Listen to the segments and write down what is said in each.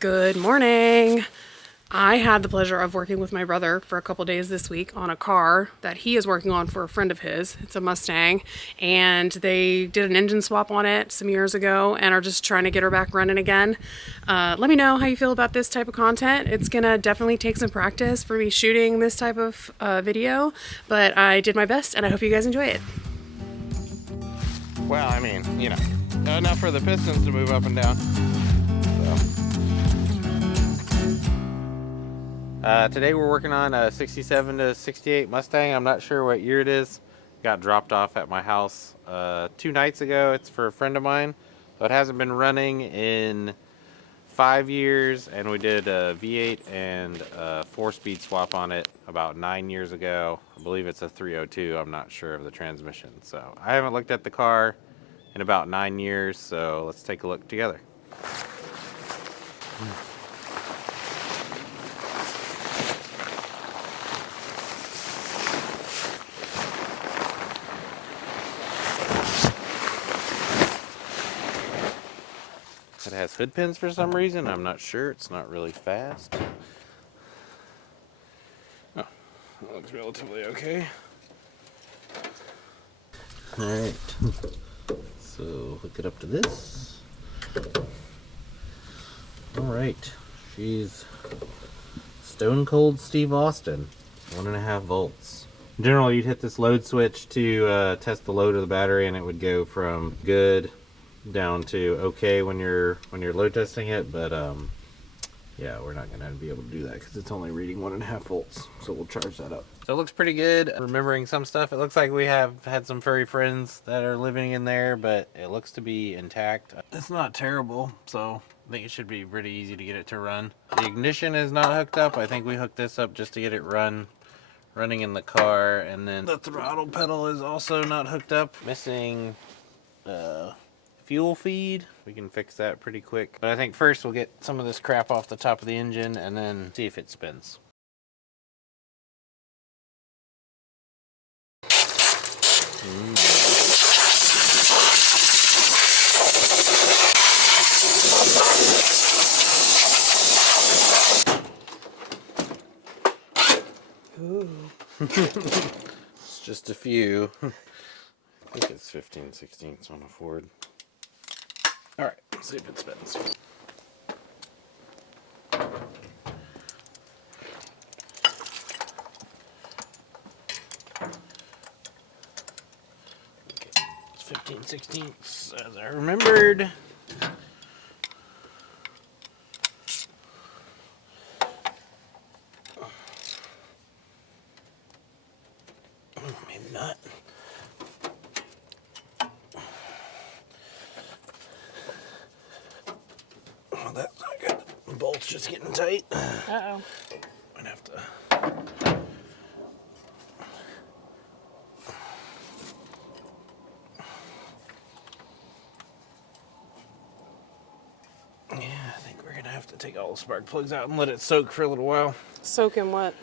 Good morning. I had the pleasure of working with my brother for a couple days this week on a car that he is working on for a friend of his. It's a Mustang, and they did an engine swap on it some years ago and are just trying to get her back running again. Let me know how you feel about this type of content. It's gonna definitely take some practice for me shooting this type of video, but I did my best and I hope you guys enjoy it. Well, I mean, you know, enough for the pistons to move up and down. Today we're working on a 67 to 68 Mustang. I'm not sure what year it is. Got dropped off at my house 2 nights ago. It's for a friend of mine. So it hasn't been running in 5 years, and we did a V8 and a 4-speed swap on it about 9 years ago. I believe it's a 302. I'm not sure of the transmission. So I haven't looked at the car in about 9 years, so let's take a look together. It has hood pins for some reason. I'm not sure. It's not really fast. Oh, that looks relatively okay. Alright. So hook it up to this. Alright. She's Stone Cold Steve Austin. 1.5 volts. In general, you'd hit this load switch to test the load of the battery, and it would go from good down to okay when you're load testing it, but yeah, we're not gonna be able to do that because it's only reading 1.5 volts, so we'll charge that up. So it looks pretty good. Remembering some stuff, it looks like we have had some furry friends that are living in there, but it looks to be intact. It's not terrible, so I think it should be pretty easy to get it to run. The ignition is not hooked up. I think we hooked this up just to get it running in the car, and then the throttle pedal is also not hooked up. Missing fuel feed. We can fix that pretty quick. But I think first we'll get some of this crap off the top of the engine and then see if it spins. Ooh. It's just a few. I think it's 15/16 on a Ford. Alright, let's see if it spins. Okay, it's 15/16 as I remembered. Maybe not. Oh, that's not good. The bolt's just getting tight. Uh-oh. Might have to. Yeah, I think we're gonna have to take all the spark plugs out and let it soak for a little while. Soak in what?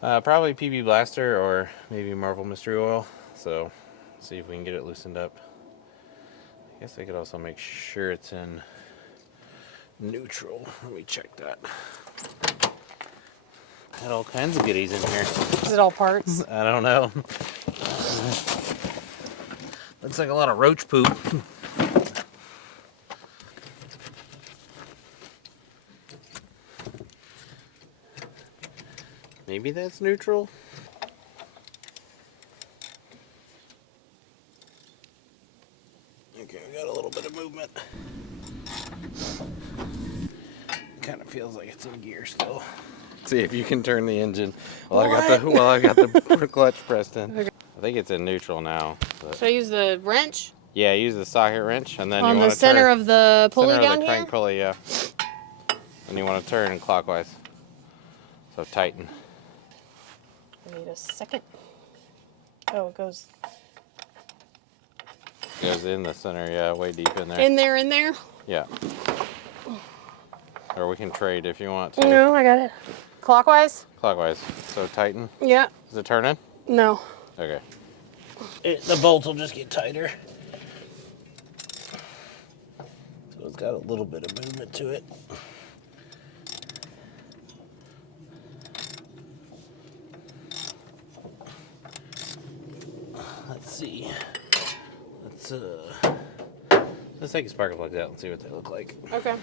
Probably PB Blaster or maybe Marvel Mystery Oil. So, see if we can get it loosened up. I guess I could also make sure it's in neutral. Let me check that. Got all kinds of goodies in here. Is it all parts? I don't know. Looks like a lot of roach poop. Maybe that's neutral. Okay, we got a little bit of movement. Kind of feels like it's in gear still. See if you can turn the engine while I got the clutch pressed in. Okay. I think it's in neutral now. Should I use the wrench? Yeah, use the socket wrench, and then on you want to the center turn, of the pulley center down of the crank here? pulley, yeah. And you want to turn clockwise. So tighten. Wait a second. Oh, it goes In the center, yeah, way deep in there. in there? Yeah. Or we can trade if you want to. No, I got it. Clockwise? Clockwise. So tighten. Yeah. Is it turning? No. Okay. The bolt will just get tighter. So it's got a little bit of movement to it. see. Let's take a spark plugs out and see what they look like. Okay.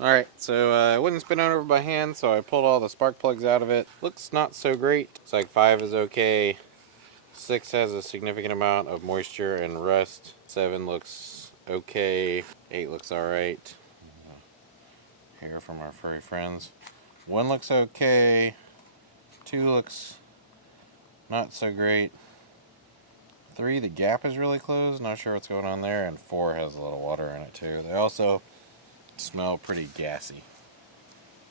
Alright, so it wouldn't spin over by hand, so I pulled all the spark plugs out of it. Looks not so great. It's like 5 is okay. 6 has a significant amount of moisture and rust. 7 looks okay. 8 looks alright. Hear from our furry friends. 1 looks okay. 2 looks not so great. 3, the gap is really closed. Not sure what's going on there. And 4 has a little water in it too. They also smell pretty gassy.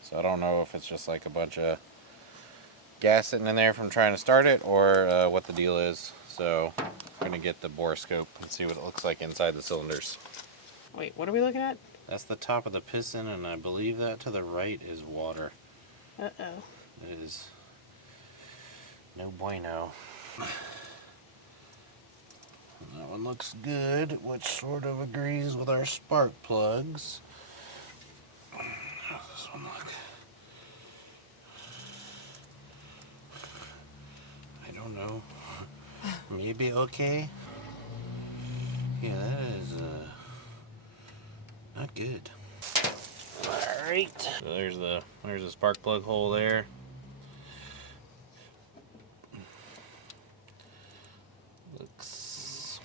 So I don't know if it's just like a bunch of gas sitting in there from trying to start it or what the deal is. So I'm going to get the borescope and see what it looks like inside the cylinders. Wait, what are we looking at? That's the top of the piston, and I believe that to the right is water. Uh-oh. It is no bueno. That one looks good, which sort of agrees with our spark plugs. How does this one look? I don't know. Maybe okay. Yeah, that is not good. Alright. So there's the spark plug hole there. Looks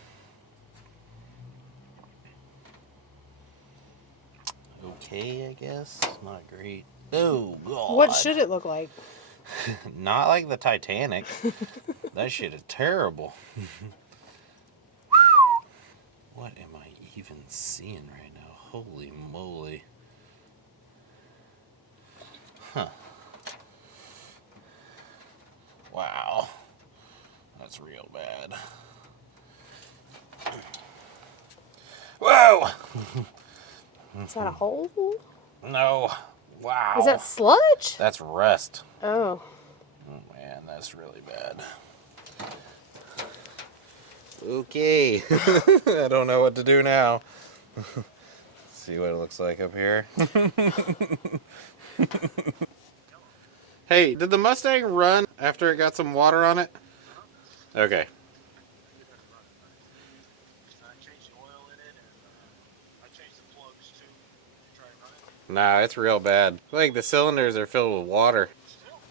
okay, I guess. Not great. Oh god. What should it look like? Not like the Titanic. That shit is terrible. What am I even seeing right now? Holy moly. Huh. Wow. That's real bad. Whoa! Is that a hole? No. Wow. Is that sludge? That's rust. Oh. Oh man, that's really bad. Okay. I don't know what to do now. See what it looks like up here. Hey, did the Mustang run after it got some water on it? Okay. Nah, it's real bad. I think the cylinders are filled with water.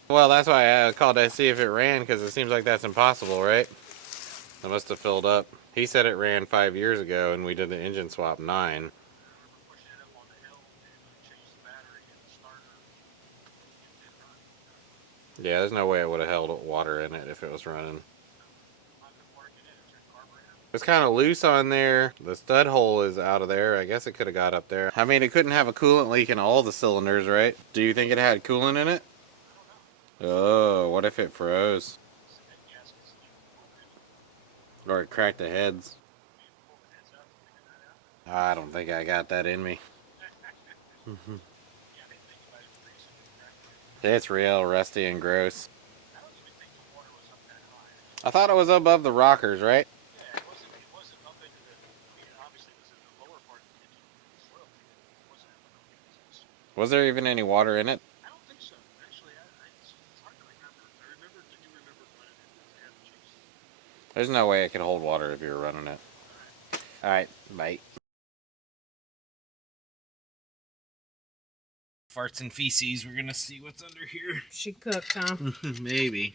Well, that's why I called to see if it ran, because it seems like that's impossible, right? It must have filled up. He said it ran 5 years ago, and we did the engine swap 9. Yeah, there's no way it would have held water in it if it was running. It's kind of loose on there. The stud hole is out of there. I guess it could have got up there. I mean, it couldn't have a coolant leak in all the cylinders, right? Do you think it had coolant in it? Oh, what if it froze? Or it cracked the heads? I don't think I got that in me. It's real rusty and gross. I thought it was above the rockers, right? Was there even any water in it? There's no way it could hold water if you were running it. Alright, bye. Farts and feces, we're gonna see what's under here. She cooked, huh? Maybe.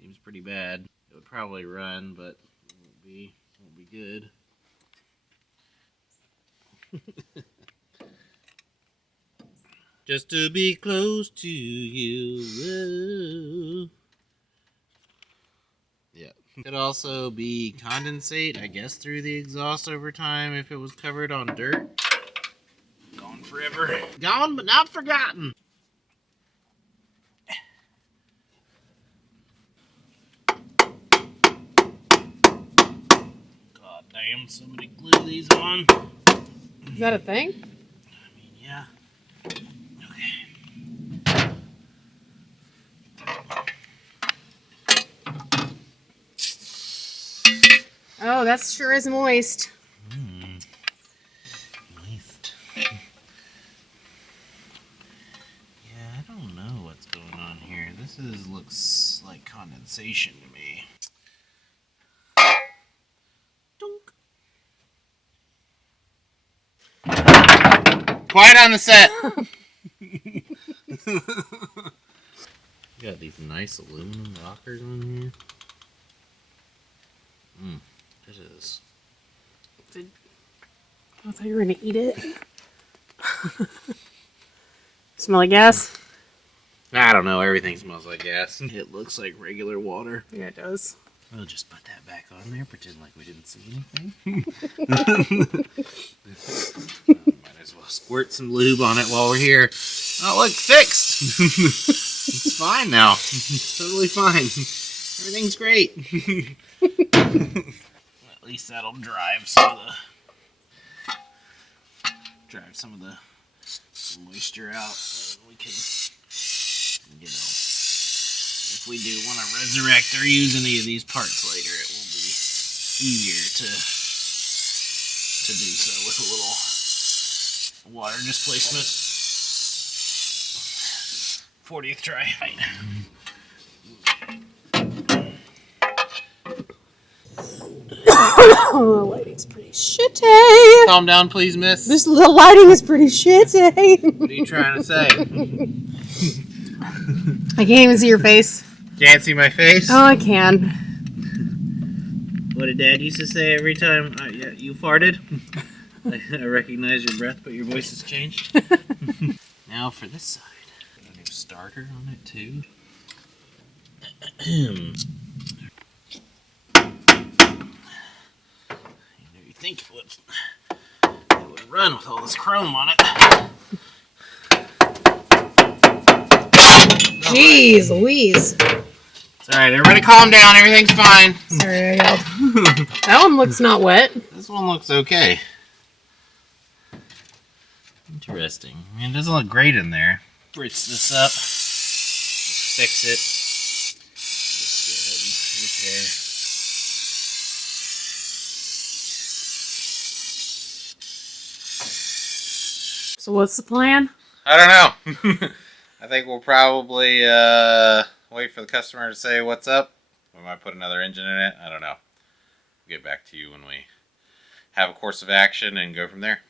Seems pretty bad. It would probably run, but it won't be good. Just to be close to you. Yeah. Could also be condensate, I guess, through the exhaust over time if it was covered on dirt. Gone forever. Gone but not forgotten. God damn, somebody glue these on. Is that a thing? I mean, yeah. Okay. Oh, that sure is moist. Moist. Yeah, I don't know what's going on here. This looks like condensation to me. Dunk. Quiet on the set. Got these nice aluminum rockers on here. This is. I thought you were gonna eat it. Smell like gas? I don't know. Everything smells like gas. It looks like regular water. Yeah, it does. We'll just put that back on there. Pretend like we didn't see anything. Might as well squirt some lube on it while we're here. Oh, look, fixed. It's fine now. It's totally fine. Everything's great. At least that'll drive some of the moisture out. We can, if we do want to resurrect or use any of these parts later, it will be easier to do so with a little water displacement. 40th try. Oh, the lighting's pretty shitty. Calm down, please, miss. The lighting is pretty shitty. What are you trying to say? I can't even see your face. Can't see my face? Oh, I can. What did Dad used to say every time you farted? I recognize your breath, but your voice has changed. Now for this side. Got a new starter on it, too. You think it would run with all this chrome on it. Jeez Louise. It's alright, everybody calm down, everything's fine. Sorry, I yelled. That one looks not wet. This one looks okay. Interesting. I mean, it doesn't look great in there. Britch this up. Just fix it. Just go ahead and repair. So what's the plan? I don't know. I think we'll probably wait for the customer to say what's up. We might put another engine in it. I don't know. We'll get back to you when we have a course of action and go from there.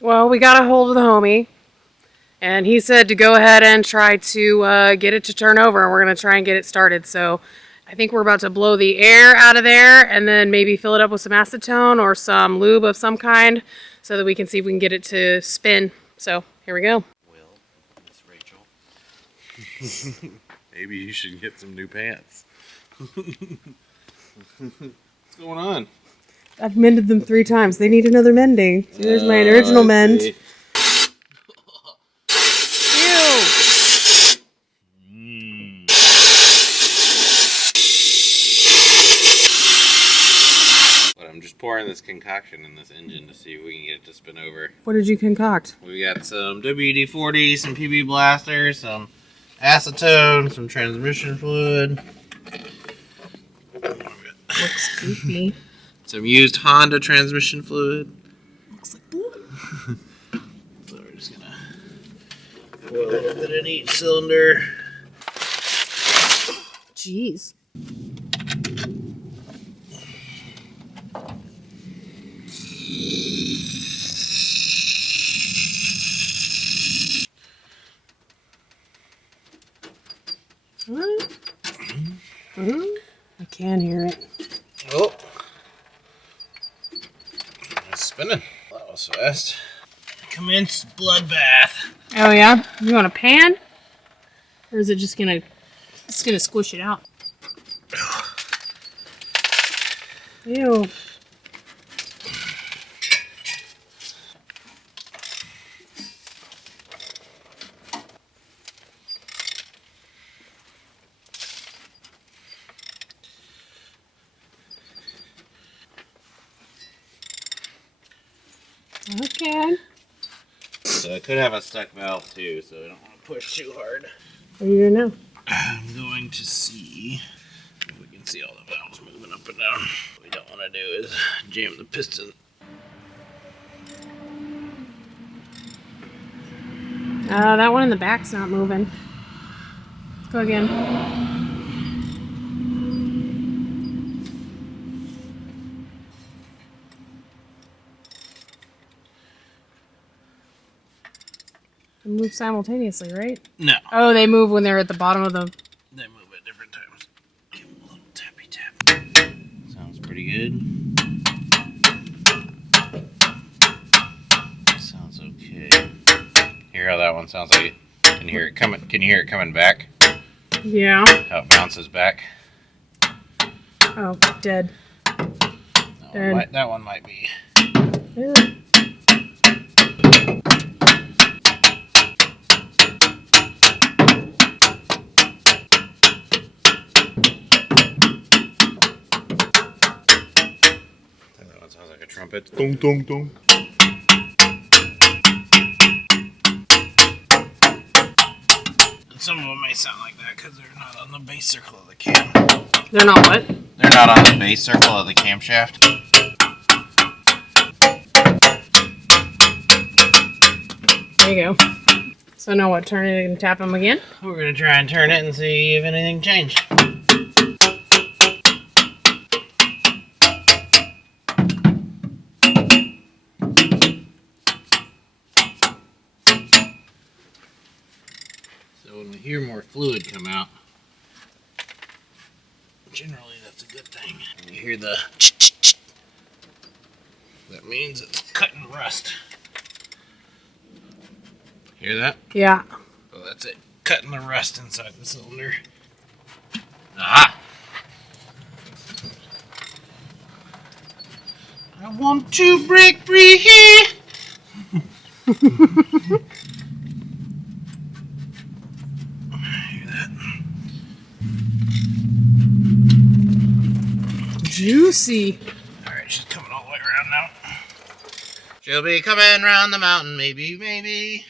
Well, we got a hold of the homie, and he said to go ahead and try to get it to turn over, and we're going to try and get it started. So I think we're about to blow the air out of there and then maybe fill it up with some acetone or some lube of some kind so that we can see if we can get it to spin. So here we go. Will, Miss Rachel. Maybe you should get some new pants. What's going on? I've mended them 3 times. They need another mending. So there's my original mend. Ew. But I'm just pouring this concoction in this engine to see if we can get it to spin over. What did you concoct? We got some WD-40, some PB Blaster, some acetone, some transmission fluid. Looks goofy. Some used Honda transmission fluid. Looks like blood. So we're just gonna pour a little bit in each cylinder. Jeez. I can hear it. Oh. It's spinning. That was fast. Commence bloodbath. Oh yeah? You want a pan? Or is it just gonna squish it out? Ew. Okay. So I could have a stuck valve too, so I don't want to push too hard. What are you doing now? I'm going to see if we can see all the valves moving up and down. We don't want to do is jam the piston. That one in the back's not moving. Go again. They move simultaneously, right? No. Oh, they move when they're at the bottom of the... They move at different times. Give them a little tappy tap. Sounds pretty good. Sounds okay. Hear how that one sounds like it? Can you hear it coming? Can you hear it coming back? Yeah. How it bounces back? Oh, dead. That one might be. Yeah. That one sounds like a trumpet. Dong, dong, dong. Some of them may sound like that because they're not on the base circle of the cam. They're not what? They're not on the base circle of the camshaft. There you go. So now what? Turn it and tap them again? We're going to try and turn it and see if anything changed. So when we hear more fluid come out, generally that's a good thing. When you hear the ch-ch-ch, that means it's cutting rust. Hear that? Yeah. So that's it, cutting the rust inside the cylinder. Aha! I want to break free here. Hear that? Juicy. Alright, she's coming all the way around now. She'll be coming around the mountain, maybe, maybe.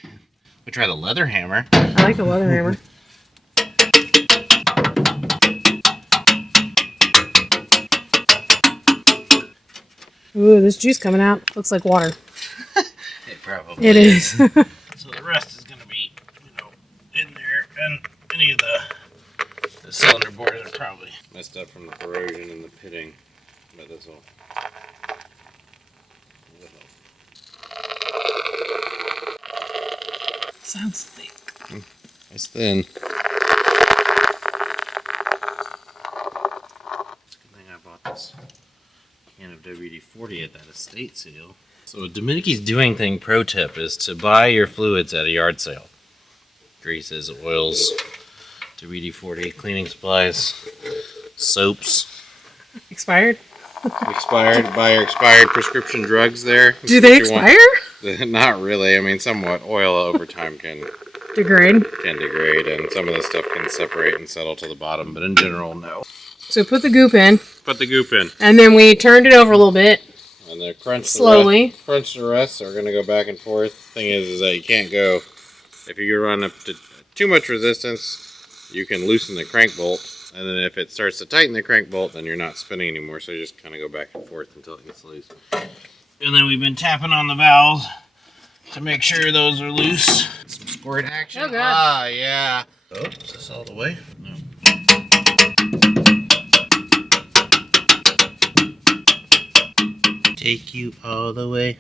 We try the leather hammer. I like the leather hammer. Ooh, this juice coming out looks like water. It probably It is. So the rest is going to be, in there, and any of the cylinder boards are probably messed up from the corrosion and the pitting, but that's all. Sounds thick. It's thin. It's a good thing I bought this can of WD-40 at that estate sale. So a Dominique's Doing Thing pro tip is to buy your fluids at a yard sale. Greases, oils, WD-40, cleaning supplies, soaps. Expired? Expired. Buy your expired prescription drugs there. Do they expire? Not really. I mean, somewhat. Oil over time can Degrade. degrade, and some of the stuff can separate and settle to the bottom, but in general, no. So put the goop in. Put the goop in. And then we turned it over a little bit. And the crunch Slowly. Crunch the rest are going to go back and forth. Thing is that you can't go, if you run up to too much resistance, you can loosen the crank bolt. And then if it starts to tighten the crank bolt, then you're not spinning anymore. So you just kind of go back and forth until it gets loose. And then we've been tapping on the valves to make sure those are loose. Some squirt action. Oh, God. Ah, yeah. Oh, is this all the way? No. Take you all the way.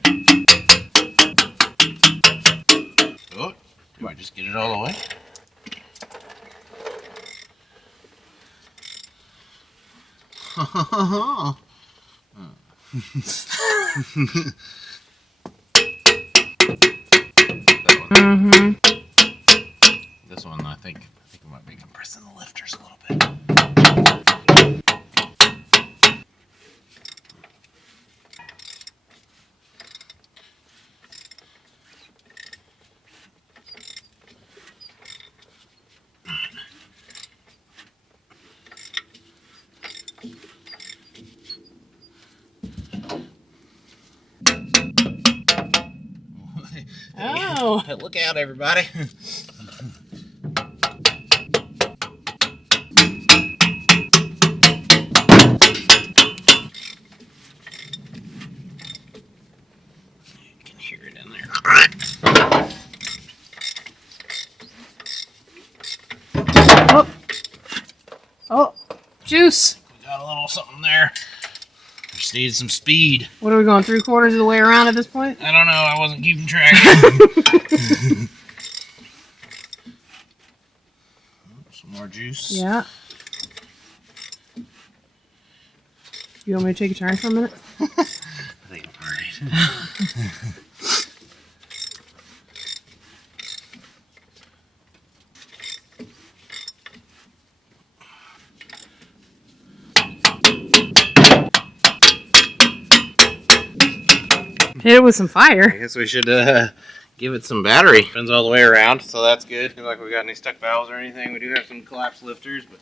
Oh, do I just get it all the way? Mm-hmm. This one, I think it might be compressing the lifters a little bit. Oh. Look out, everybody. Oh, oh, juice. We got a little something there. Just need some speed. What are we going, 3/4 of the way around at this point? I don't know. I wasn't keeping track. Some more juice. Yeah. You want me to take a turn for a minute? I think I'm alright. Hit it with some fire. I guess we should give it some battery. Spins all the way around, so that's good. Not like we got any stuck valves or anything. We do have some collapsed lifters, but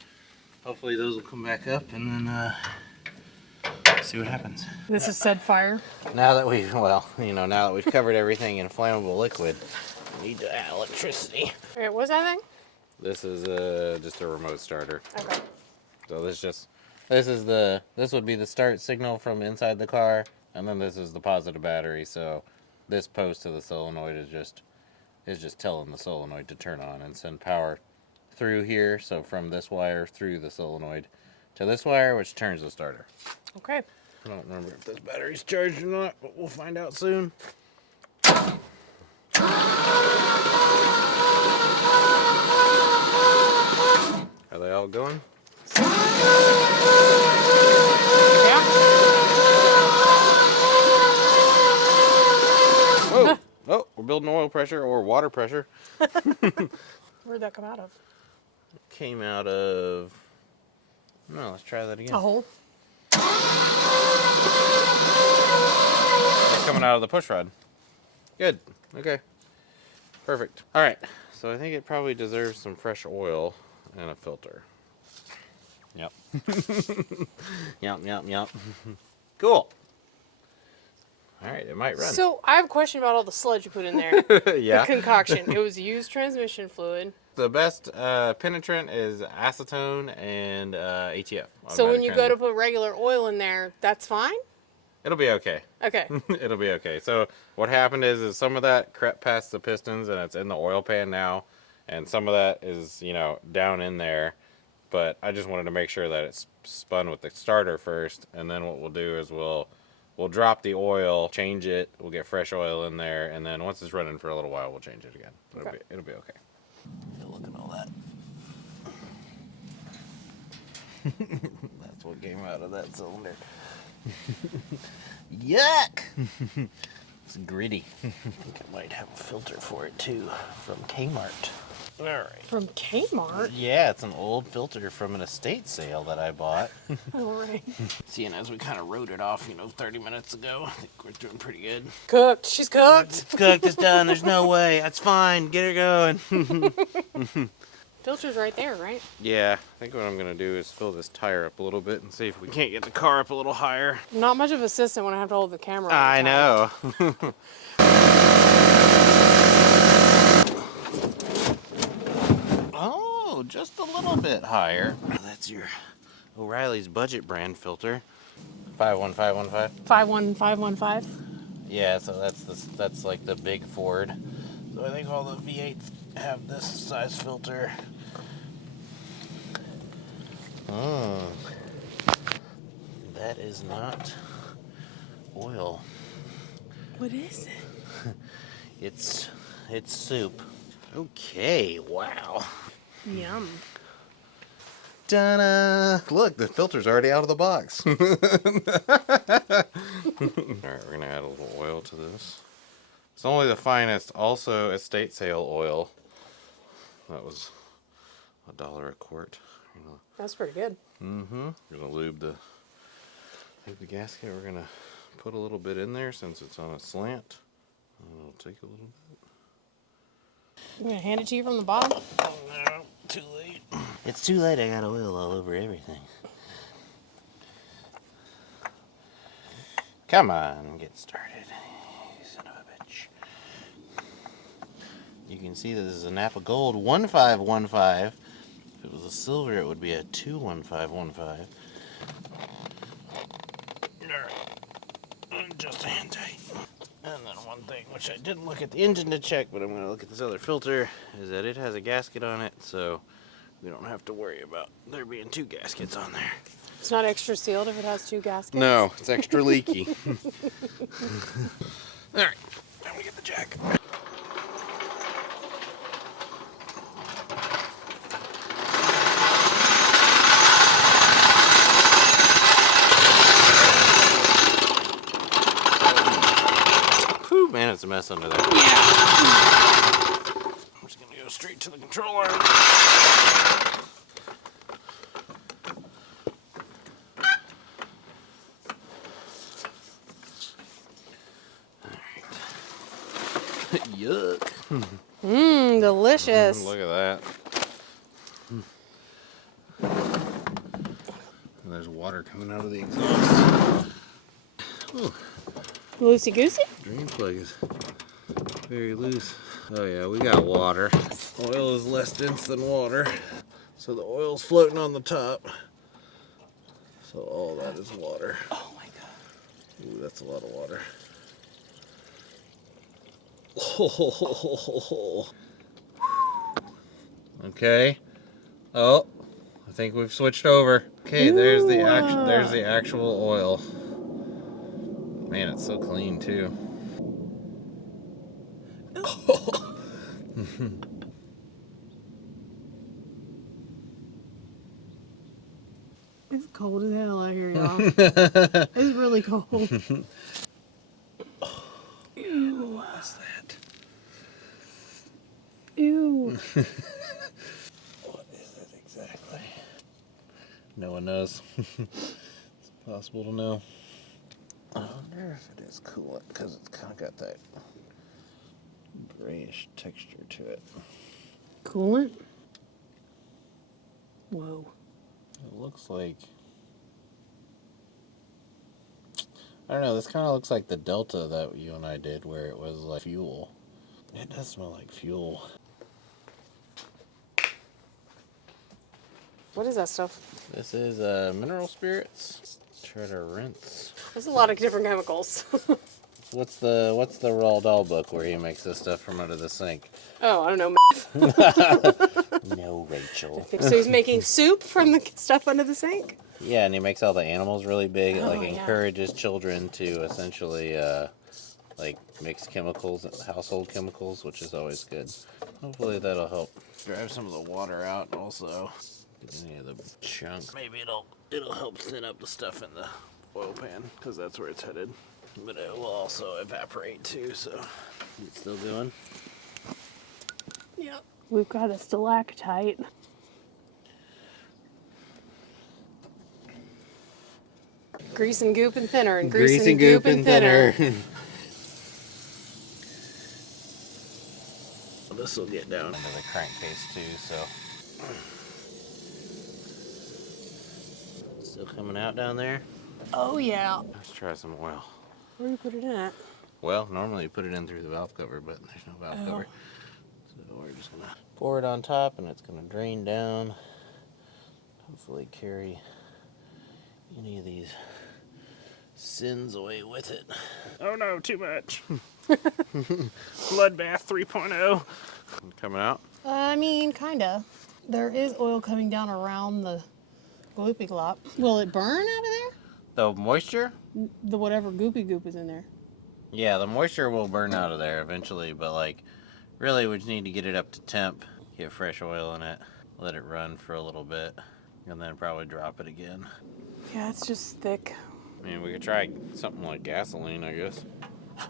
hopefully those will come back up and then see what happens. This is said fire. Now that we've, well, you know, now that we've covered everything in flammable liquid, we need to add electricity. Okay, what's that thing? This is just a remote starter. Okay. So this would be the start signal from inside the car, and then this is the positive battery. So this post to the solenoid is just telling the solenoid to turn on and send power through here. So from this wire through the solenoid to this wire, which turns the starter. Okay. I don't remember if this battery's charged or not, but we'll find out soon. Are they all going? Yeah. Oh, oh, we're building oil pressure or water pressure. Where'd that come out of? Came out of... No, let's try that again. A hole? It's coming out of the push rod. Good. Okay. Perfect. All right. So I think it probably deserves some fresh oil and a filter. Yep. Yep. Cool. All right, it might run. So I have a question about all the sludge you put in there. Yeah. The concoction. It was used transmission fluid. The best penetrant is acetone and ATF. So when you go to automatic put regular oil in there, that's fine? It'll be okay. Okay. It'll be okay. So what happened is some of that crept past the pistons and it's in the oil pan now, and some of that is, you know, down in there. But I just wanted to make sure that it's spun with the starter first, and then what we'll do is we'll drop the oil, change it, we'll get fresh oil in there, and then once it's running for a little while, we'll change it again. It'll be okay. Look at all that. That's what came out of that cylinder. Yuck! It's gritty. I think I might have a filter for it too, from Kmart. All right. From Kmart? Yeah, it's an old filter from an estate sale that I bought. All right. Seeing as we kind of wrote it off, 30 minutes ago, I think we're doing pretty good. Cooked. She's cooked. It's cooked, it's done, there's no way. That's fine, get her going. Filter's right there, right? Yeah, I think what I'm going to do is fill this tire up a little bit and see if we can't get the car up a little higher. Not much of an assistant when I have to hold the camera. all the I time. know. Oh, just a little bit higher. That's your O'Reilly's budget brand filter. 51515. 51515. Yeah, so that's like the big Ford. So I think all the V8s have this size filter. That is not oil. What is it? It's soup. Okay, wow. Yum. Ta-da! Look, the filter's already out of the box. Alright, we're gonna add a little oil to this. It's only the finest, also estate sale oil. That was $1 a quart. That's pretty good. Mm-hmm. We're gonna lube the gasket. We're gonna put a little bit in there since it's on a slant. It'll take a little bit. I'm gonna hand it to you from the bottom. Oh no, too late. It's too late, I got oil all over everything. Come on, get started. You son of a bitch. You can see that this is a Napa Gold 1515. If it was a silver, it would be a 21515. Alright. Just hand tight. And then one thing, which I didn't look at the engine to check, but I'm going to look at this other filter, is that it has a gasket on it, so we don't have to worry about there being 2 gaskets on there. It's not extra sealed if it has 2 gaskets? No, it's extra leaky. Alright, time to get the jack. Whew, man, it's a mess under there. Yeah. I'm just gonna go straight to the control arm. Yuck. Mmm, delicious. Look at that. And there's water coming out of the exhaust. Ooh, Loosey goosey? drain plug is very loose. Oh yeah, we got water. Oil is less dense than water. So the oil's floating on the top. So all that is water. Oh my god. Ooh, that's a lot of water. Okay. Oh, I think we've switched over. Okay, there's the actual oil. Man, it's so clean too. It's cold as hell out here, y'all. It's really cold. Ew. What's that? Ew. What is it exactly? No one knows. It's impossible to know. I wonder if it is coolant because it's kind of got that grayish texture to it. Coolant? Whoa. It looks like, I don't know, this kind of looks like the Delta that you and I did where it was like fuel. It does smell like fuel. What is that stuff? This is mineral spirits. Try to rinse. There's a lot of different chemicals. What's the Roald Dahl book where he makes this stuff from under the sink? Oh, I don't know. No, Rachel. So he's making soup from the stuff under the sink? Yeah, and he makes all the animals really big. It Oh, like yeah. encourages children to essentially like mix chemicals, household chemicals, which is always good. Hopefully that'll help drive some of the water out and also get any of the chunk. Maybe it'll help thin up the stuff in the oil pan because that's where it's headed. But it will also evaporate too, so it's still going. Yep. We've got a stalactite. Grease and goop and thinner, and grease and goop and thinner. This will get down into the crankcase too, so. Still coming out down there? Oh yeah. Let's try some oil. Where do you put it at? Well, normally you put it in through the valve cover, but there's no valve cover. So we're just gonna pour it on top and it's gonna drain down. Hopefully carry any of these sins away with it. Oh no, too much. Bloodbath 3.0. Coming out? I mean, kinda. There is oil coming down around the gloopy glop. Will it burn out of there? The moisture? The whatever goopy goop is in there. Yeah, the moisture will burn out of there eventually, but like, really we just need to get it up to temp, get fresh oil in it, let it run for a little bit, and then probably drop it again. Yeah, it's just thick. I mean, we could try something like gasoline, I guess.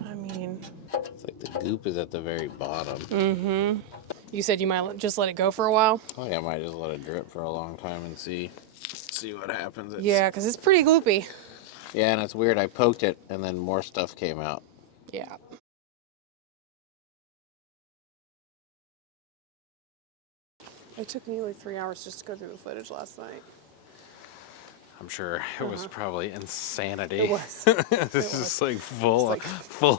I mean... It's like the goop is at the very bottom. Mm-hmm. You said you might just let it go for a while? Oh yeah, I might just let it drip for a long time and see what happens. Yeah, because it's pretty gloopy. Yeah, and it's weird. I poked it, and then more stuff came out. Yeah. It took me like 3 hours just to go through the footage last night. I'm sure it was probably insanity. It was. This is like full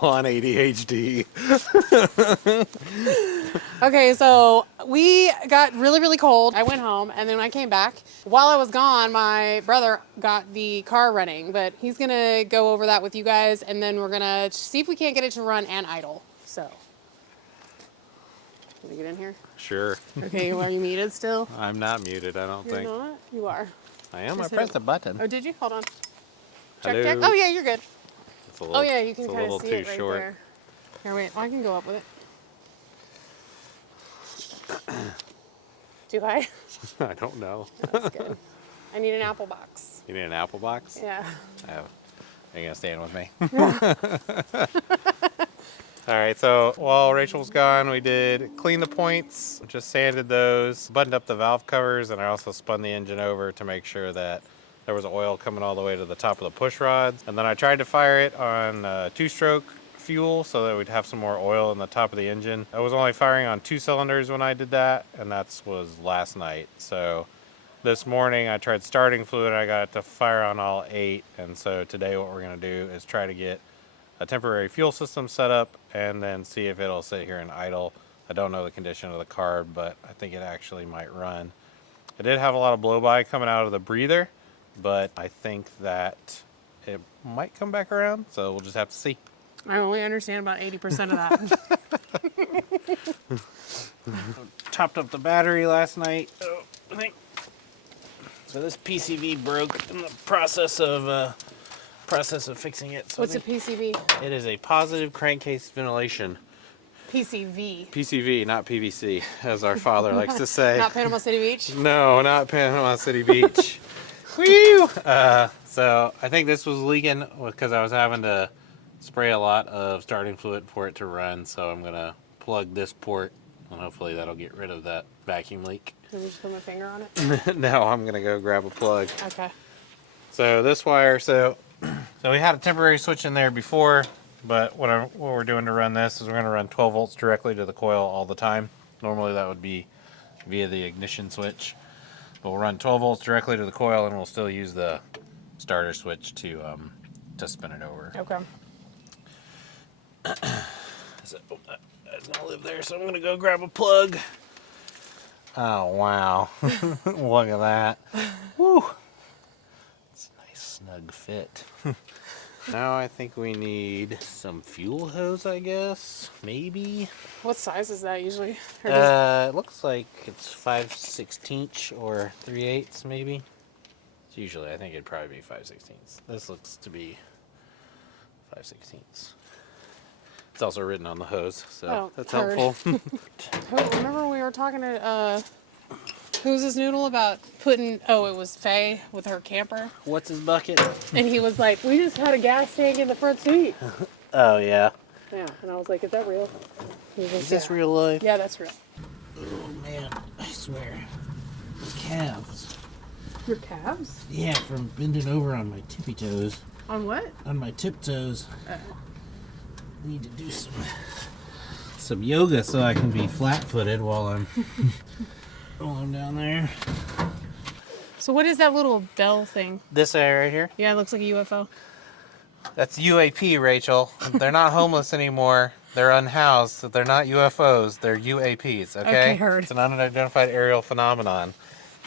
on ADHD. Okay, so we got really, really cold. I went home, and then when I came back, while I was gone, my brother got the car running, but he's gonna go over that with you guys, and then we're gonna see if we can't get it to run and idle. So, can we get in here? Sure. Okay, are you muted still? I'm not muted, I don't You're think. not? You are. I am. I Just hit pressed it. the button. Oh, did you? Hold on. Check, check. Hello. Oh, yeah, you're good. It's a Oh, little, yeah, you it's can a kind of little see too it right short. there. Here, wait, I can go up with it. Too high? I don't know. That's good. I need an apple box. You need an apple box? Yeah. Oh. Are you gonna stand with me? All right, so while Rachel was gone, we did clean the points, just sanded those, buttoned up the valve covers, and I also spun the engine over to make sure that there was oil coming all the way to the top of the push rods. And then I tried to fire it on two-stroke fuel so that we'd have some more oil in the top of the engine. I was only firing on 2 cylinders when I did that, and that was last night. So this morning I tried starting fluid, and I got it to fire on all 8. And so today what we're gonna do is try to get a temporary fuel system set up and then see if it'll sit here and idle. I don't know the condition of the carb, but I think it actually might run. I did have a lot of blow by coming out of the breather, but I think that it might come back around, so we'll just have to see. I only understand about 80% of that. Topped up the battery last night. Oh, I think. So this PCV broke in the process of fixing it. So What's a PCV? it is a positive crankcase ventilation. PCV. PCV, not PVC, as our father likes to say. Not Panama City Beach? No, not Panama City Beach. Whew! So I think this was leaking because I was having to spray a lot of starting fluid for it to run. So I'm gonna plug this port, and hopefully that'll get rid of that vacuum leak. Let me just put my finger on it. No, I'm gonna go grab a plug. Okay. So this wire, so we had a temporary switch in there before, but what we're doing to run this is we're gonna run 12 volts directly to the coil all the time. Normally that would be via the ignition switch, but we'll run 12 volts directly to the coil, and we'll still use the starter switch to spin it over. Okay. So, that's gonna live there, so I'm gonna go grab a plug. Oh wow, look at that. Woo! It's a nice snug fit. Now I think we need some fuel hose, I guess, maybe. What size is that usually? It looks like it's 5/16 or 3/8 maybe. It's usually, I think it'd probably be 5/16. This looks to be 5/16. It's also written on the hose, so that's heard. helpful. Remember when we were talking to, who's this noodle about putting, it was Faye with her camper. What's his bucket? And he was like, we just had a gas tank in the front seat. Oh yeah. Yeah, and I was like, is that real? Is this real life? Yeah, that's real. Oh man, I swear. Calves. Your calves? Yeah, from bending over on my tippy toes. On what? On my tiptoes. Oh. Need to do some yoga so I can be flat-footed while I'm down there. So what is that little bell thing? This area right here? Yeah, it looks like a UFO. That's UAP, Rachel. They're not homeless anymore. They're unhoused. So they're not UFOs. They're UAPs, okay? Okay, heard. It's an unidentified aerial phenomenon.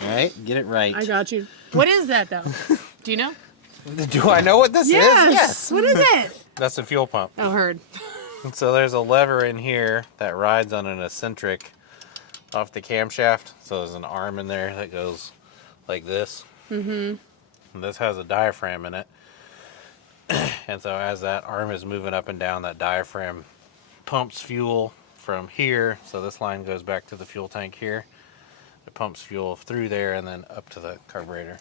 All right? Get it right. I got you. What is that, though? Do you know? Do I know what this is? Yes. What is it? That's a fuel pump. Oh, heard. So there's a lever in here that rides on an eccentric off the camshaft. So there's an arm in there that goes like this. Mm-hmm. And this has a diaphragm in it. And so as that arm is moving up and down, that diaphragm pumps fuel from here. So this line goes back to the fuel tank here. It pumps fuel through there and then up to the carburetor.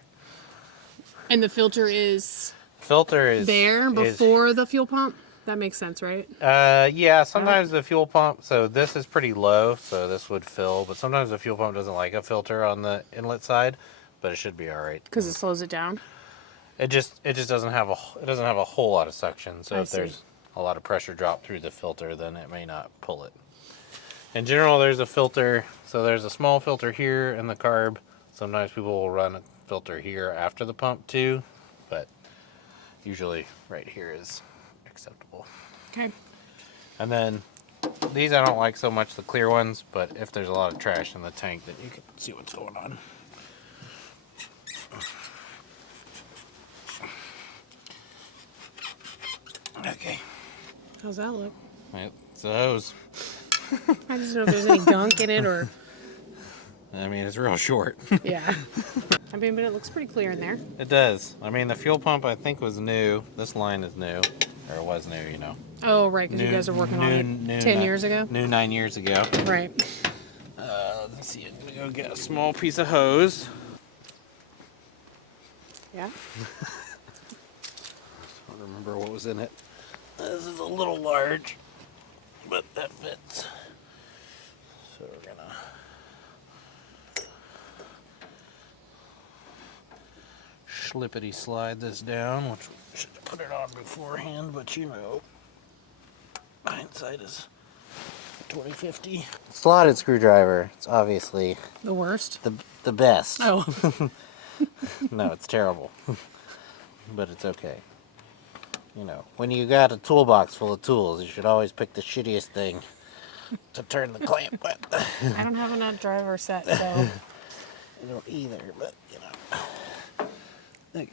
And the filter is Filter is there before the fuel pump? That makes sense, right? Yeah, sometimes the fuel pump, so this is pretty low, so this would fill, but sometimes the fuel pump doesn't like a filter on the inlet side, but it should be all right. Because it slows it down? It just doesn't have a whole lot of suction, so if there's a lot of pressure drop through the filter, then it may not pull it. In general, there's a filter, so there's a small filter here in the carb. Sometimes people will run a filter here after the pump too, but usually right here is acceptable. Okay. And then These I don't like so much, the clear ones, but if there's a lot of trash in the tank, then you can see what's going on. Okay. How's that look? Right, it's a hose. I just don't know if there's any gunk in it or... I mean, it's real short. Yeah. I mean, but it looks pretty clear in there. It does. I mean, the fuel pump I think was new. This line is new. Or it was new, you know. Oh, right, because you guys are working on it 10 years ago? New 9 years ago. Right. Let's see. I'm going to go get a small piece of hose. Yeah. I don't remember what was in it. This is a little large, but that fits. So we're going to... slippity slide this down, which we should have put it on beforehand, but you know, hindsight is 2050. Slotted screwdriver. It's obviously The worst? the best. Oh. No, it's terrible, but it's okay. You know, when you got a toolbox full of tools, you should always pick the shittiest thing to turn the clamp with. I don't have enough driver set, so... I don't either, but you know. Okay.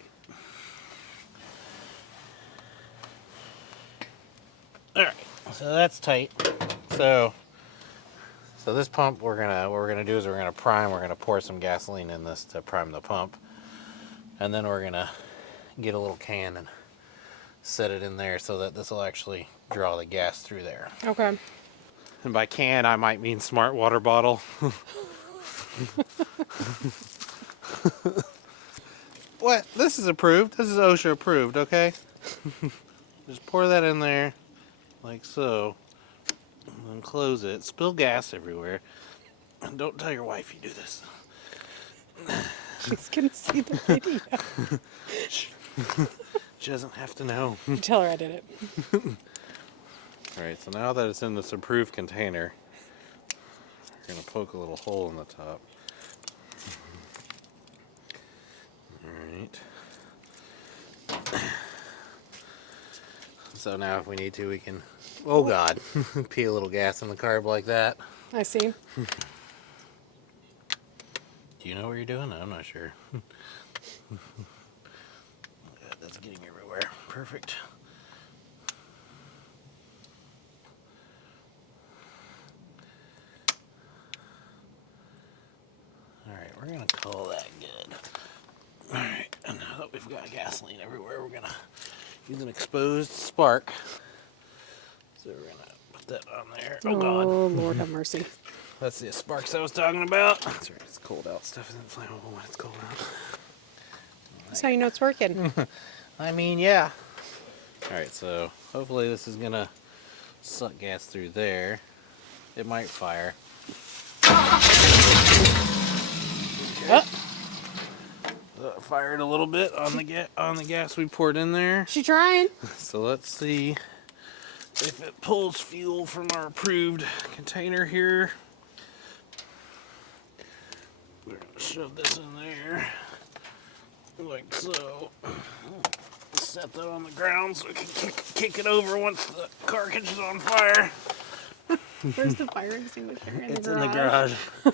All right, so that's tight. So this pump, what we're gonna do is we're gonna pour some gasoline in this to prime the pump, and then we're gonna get a little can and set it in there so that this will actually draw the gas through there. Okay. And by can, I might mean smart water bottle. What? This is approved. This is OSHA approved, okay? Just pour that in there, like so, and then close it. Spill gas everywhere. And don't tell your wife you do this. She's gonna see the video. She doesn't have to know. Tell her I did it. Alright, so now that it's in this approved container, we're going to poke a little hole in the top. Alright. So now if we need to, we can, oh God, pee a little gas in the carb like that. I see. Do you know what you're doing? I'm not sure. God, that's getting everywhere. Perfect. Alright, we're going to call that good. Alright, and now that we've got gasoline everywhere, we're going to use an exposed spark. So we're going to put that on there. Oh God. Oh, Lord have mercy. That's the sparks I was talking about. That's right, it's cold out. Stuff isn't flammable when it's cold out. That's how you know it's working. I mean, yeah. Alright, so hopefully this is gonna suck gas through there. It might fire. Okay. Fired a little bit on the gas we poured in there. She trying? So let's see if it pulls fuel from our approved container here. We're gonna shove this in there, like so. Set that on the ground so we can kick it over once the car catches on fire. Where's the fire extinguisher? It's in the garage. You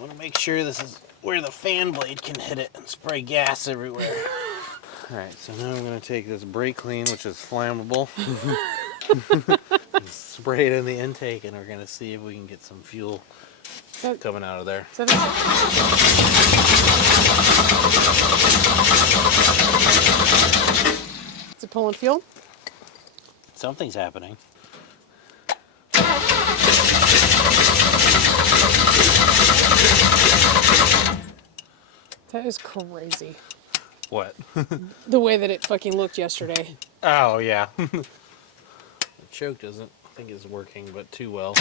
want to make sure this is where the fan blade can hit it and spray gas everywhere. Alright, so now I'm going to take this brake clean, which is flammable, and spray it in the intake, and we're going to see if we can get some fuel coming out of there. So is it pulling fuel? Something's happening. That is crazy. What? The way that it fucking looked yesterday. Oh, yeah. The choke doesn't, I think, is working, but too well.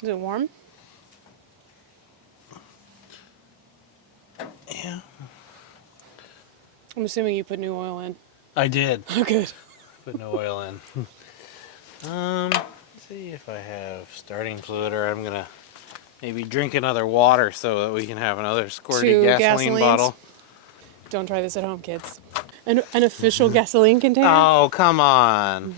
Is it warm? I'm assuming you put new oil in. I did. Oh, good. Put no oil in. Let's see if I have starting fluid, or I'm gonna maybe drink another water so that we can have another squirty 2 gasoline gasolines. bottle. Don't try this at home, kids. An official gasoline container. Oh, come on.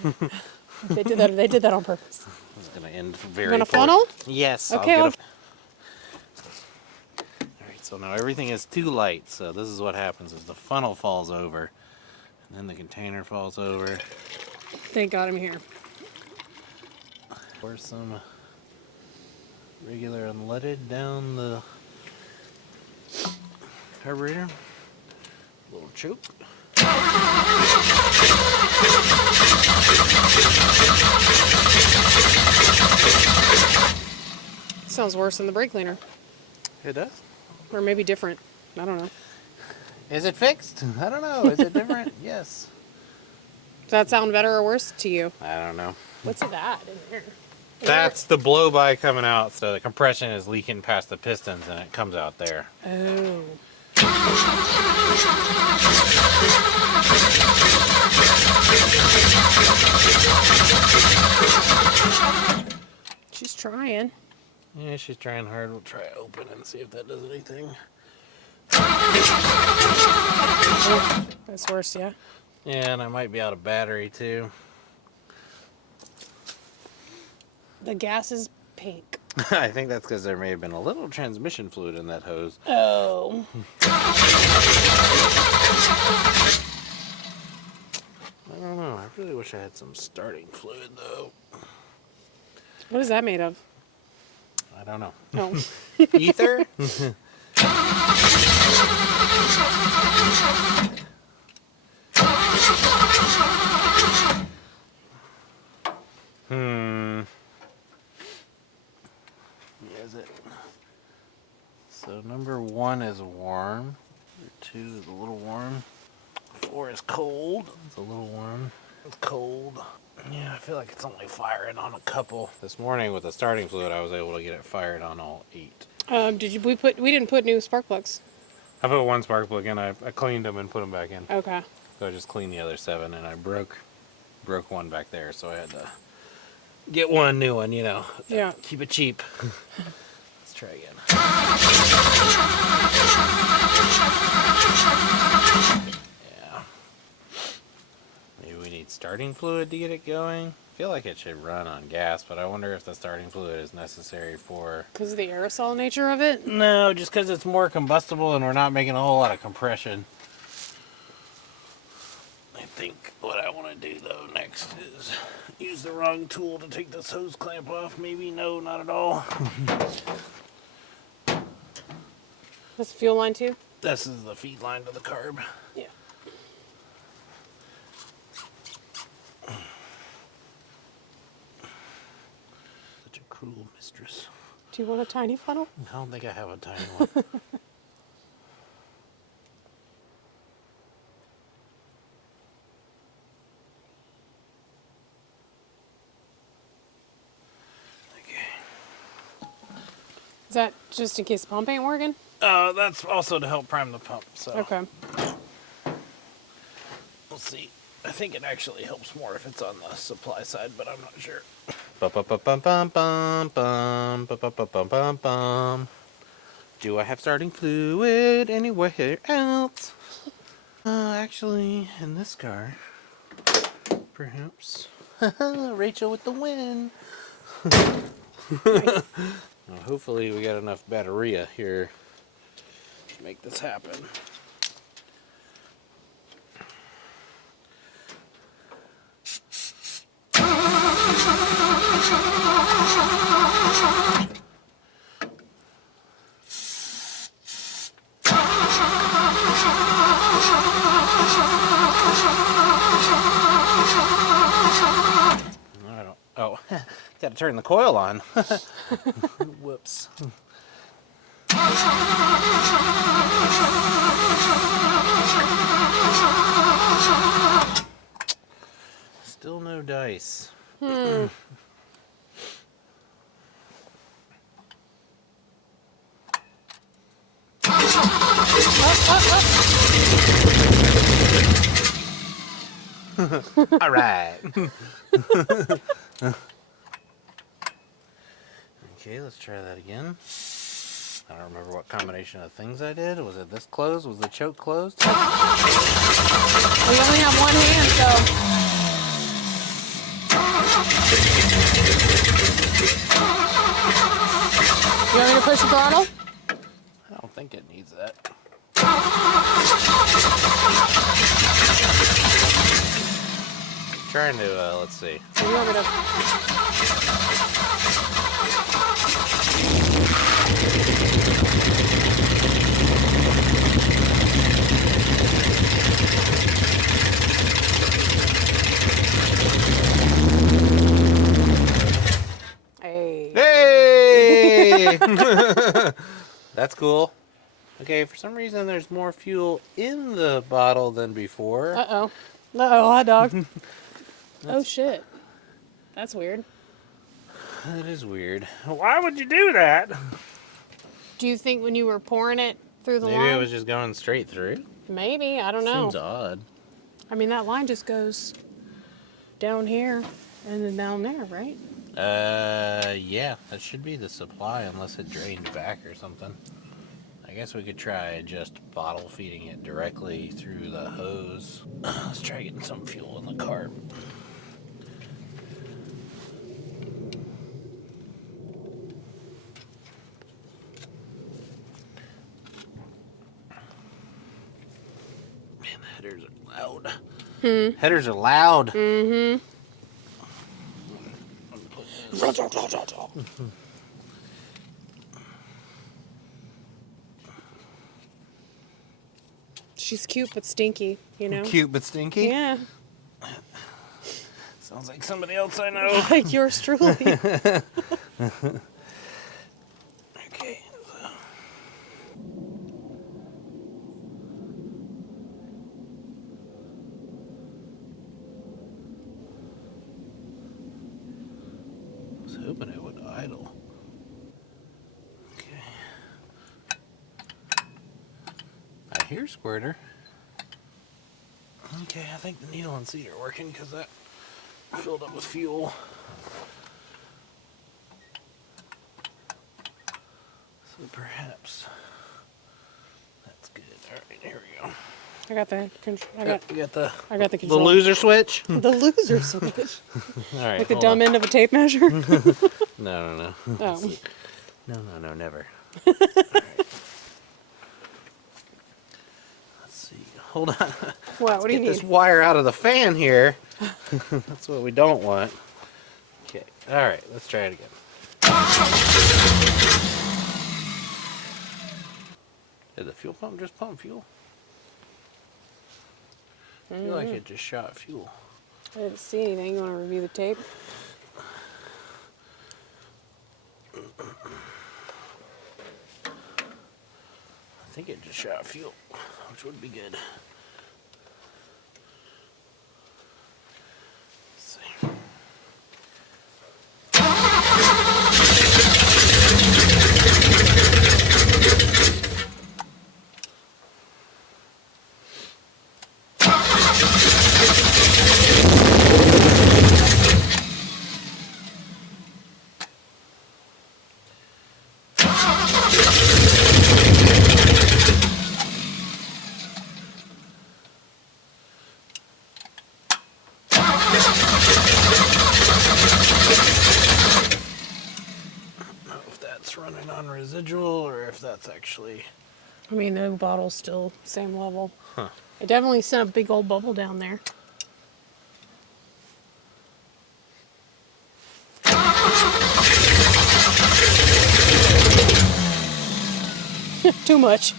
They did that. They did that on purpose. It's gonna end very You want a poorly. funnel? Yes. Okay. All right. So now everything is too light. So this is what happens: is the funnel falls over, and then the container falls over. Thank God I'm here. Pour some regular unleaded down the carburetor. A little choke. Sounds worse than the brake cleaner, It does. or maybe different. I don't know. Is it fixed? I don't know. Is it different? Yes. Does that sound better or worse to you? I don't know. What's that in here? That's the blow by coming out, so the compression is leaking past the pistons and it comes out there. Oh. She's trying. Yeah, she's trying hard. We'll try it open and see if that does anything. That's worse, yeah. Yeah, and I might be out of battery too. The gas is pink. I think that's because there may have been a little transmission fluid in that hose. Oh. I don't know. I really wish I had some starting fluid though. What is that made of? I don't know. Oh. Ether? Is it? So number 1 is warm. Number 2 is a little warm. 4 is cold. It's a little warm. It's cold. Yeah, I feel like it's only firing on a couple. This morning with the starting fluid, I was able to get it fired on all 8. We didn't put new spark plugs. I put one spark plug in. I cleaned them and put them back in. Okay. So I just cleaned the other 7, and I broke one back there, so I had to get one new one. You know. Yeah. Keep it cheap. Let's try again. Yeah. Maybe we need starting fluid to get it going. I feel like it should run on gas, but I wonder if the starting fluid is necessary for... Because of the aerosol nature of it? No, just because it's more combustible and we're not making a whole lot of compression. I think what I want to do, though, next is use the wrong tool to take this hose clamp off. Maybe, no, not at all. That's the fuel line, too? This is the feed line to the carb. Yeah. Such a cruel mistress. Do you want a tiny funnel? I don't think I have a tiny one. Is that just in case the pump ain't working? That's also to help prime the pump, so Okay. we'll see. I think it actually helps more if it's on the supply side, but I'm not sure. Do I have starting fluid anywhere else? Actually, in this car, perhaps. Rachel with the win. Nice. Well, hopefully we got enough batteria here to make this happen. I don't. Oh, got to turn the coil on. Whoops. Still no dice. All right. Okay, let's try that again. I don't remember what combination of things I did. Was it this closed? Was the choke closed? We only have one hand, so. You want me to push the throttle? I don't think it needs that. I'm trying to, let's see. So you want me to... Hey. Hey! That's cool. Okay, for some reason there's more fuel in the bottle than before. Uh-oh. Uh-oh, hot dog. Oh, shit. That's weird. That is weird. Why would you do that? Do you think when you were pouring it through the Maybe line? it was just going straight through. Maybe. I don't know. Seems odd. I mean, that line just goes down here and then down there, right? Yeah, that should be the supply unless it drained back or something. I guess we could try just bottle feeding it directly through the hose. Let's try getting some fuel in the car. Man, the headers are loud. Headers are loud. Mm-hmm. She's cute but stinky, you know? Cute but stinky? Yeah. Sounds like somebody else I know. Like yours truly. Okay. I was hoping it would idle. Okay. I hear squirter. Okay, I think the needle and seat are working because that filled up with fuel. So perhaps that's good. All right, here we go. I got the You got the control. loser switch. The loser switch. All right, Like the hold dumb on. end of a tape measure. No. Oh. No, never. All right. Let's see. Hold on. What do you Get this need? wire out of the fan here. That's what we don't want. Okay. All right. Let's try it again. Did the fuel pump just pump fuel? I feel like it just shot fuel. I didn't see anything. You want to review the tape? I think it just shot fuel, which would be good. Let's see. Running on residual or if that's actually... I mean, the bottle's still same level. Huh. It definitely sent a big old bubble down there. Too much.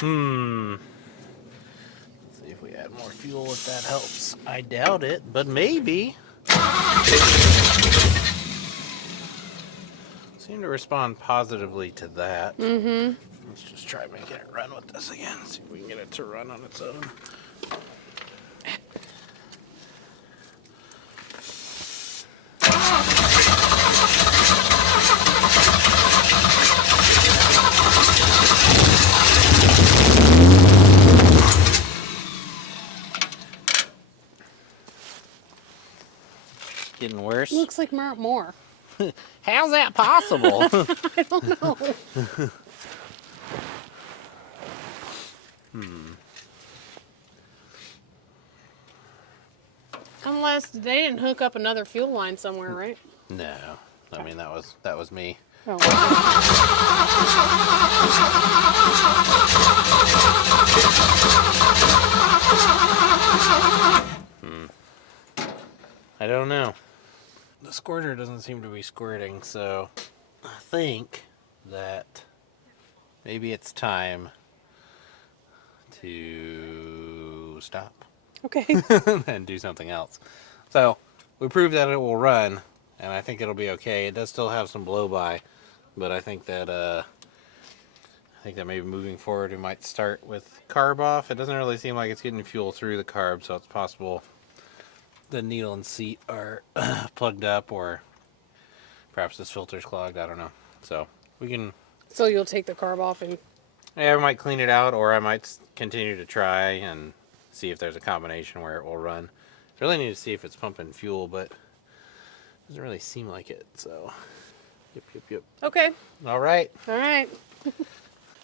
See if we add more fuel if that helps. I doubt it, but maybe. Seem to respond positively to that. Let's just try making it run with this again. See if we can get it to run on its own. Getting worse? Looks like more. How's that possible? I don't know. Unless they didn't hook up another fuel line somewhere, right? No. I mean, that was me. Oh. I don't know. The squirter doesn't seem to be squirting, so I think that maybe it's time to stop Okay. and do something else. So we proved that it will run, and I think it'll be okay. It does still have some blow by, but I think that maybe moving forward we might start with carb off. It doesn't really seem like it's getting fuel through the carb, so it's possible the needle and seat are plugged up, or perhaps this filter's clogged. I don't know. So we can. So you'll take the carb off and. Yeah, I might clean it out, or I might continue to try and see if there's a combination where it will run. I really need to see if it's pumping fuel, but it doesn't really seem like it. So, yep. Okay. All right. All right.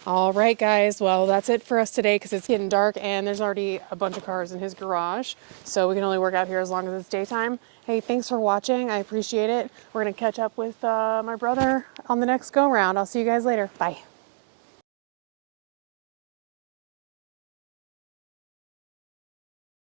All right, guys. Well, that's it for us today because it's getting dark and there's already a bunch of cars in his garage. So we can only work out here as long as it's daytime. Hey, thanks for watching. I appreciate it. We're going to catch up with my brother on the next go round. I'll see you guys later. Bye.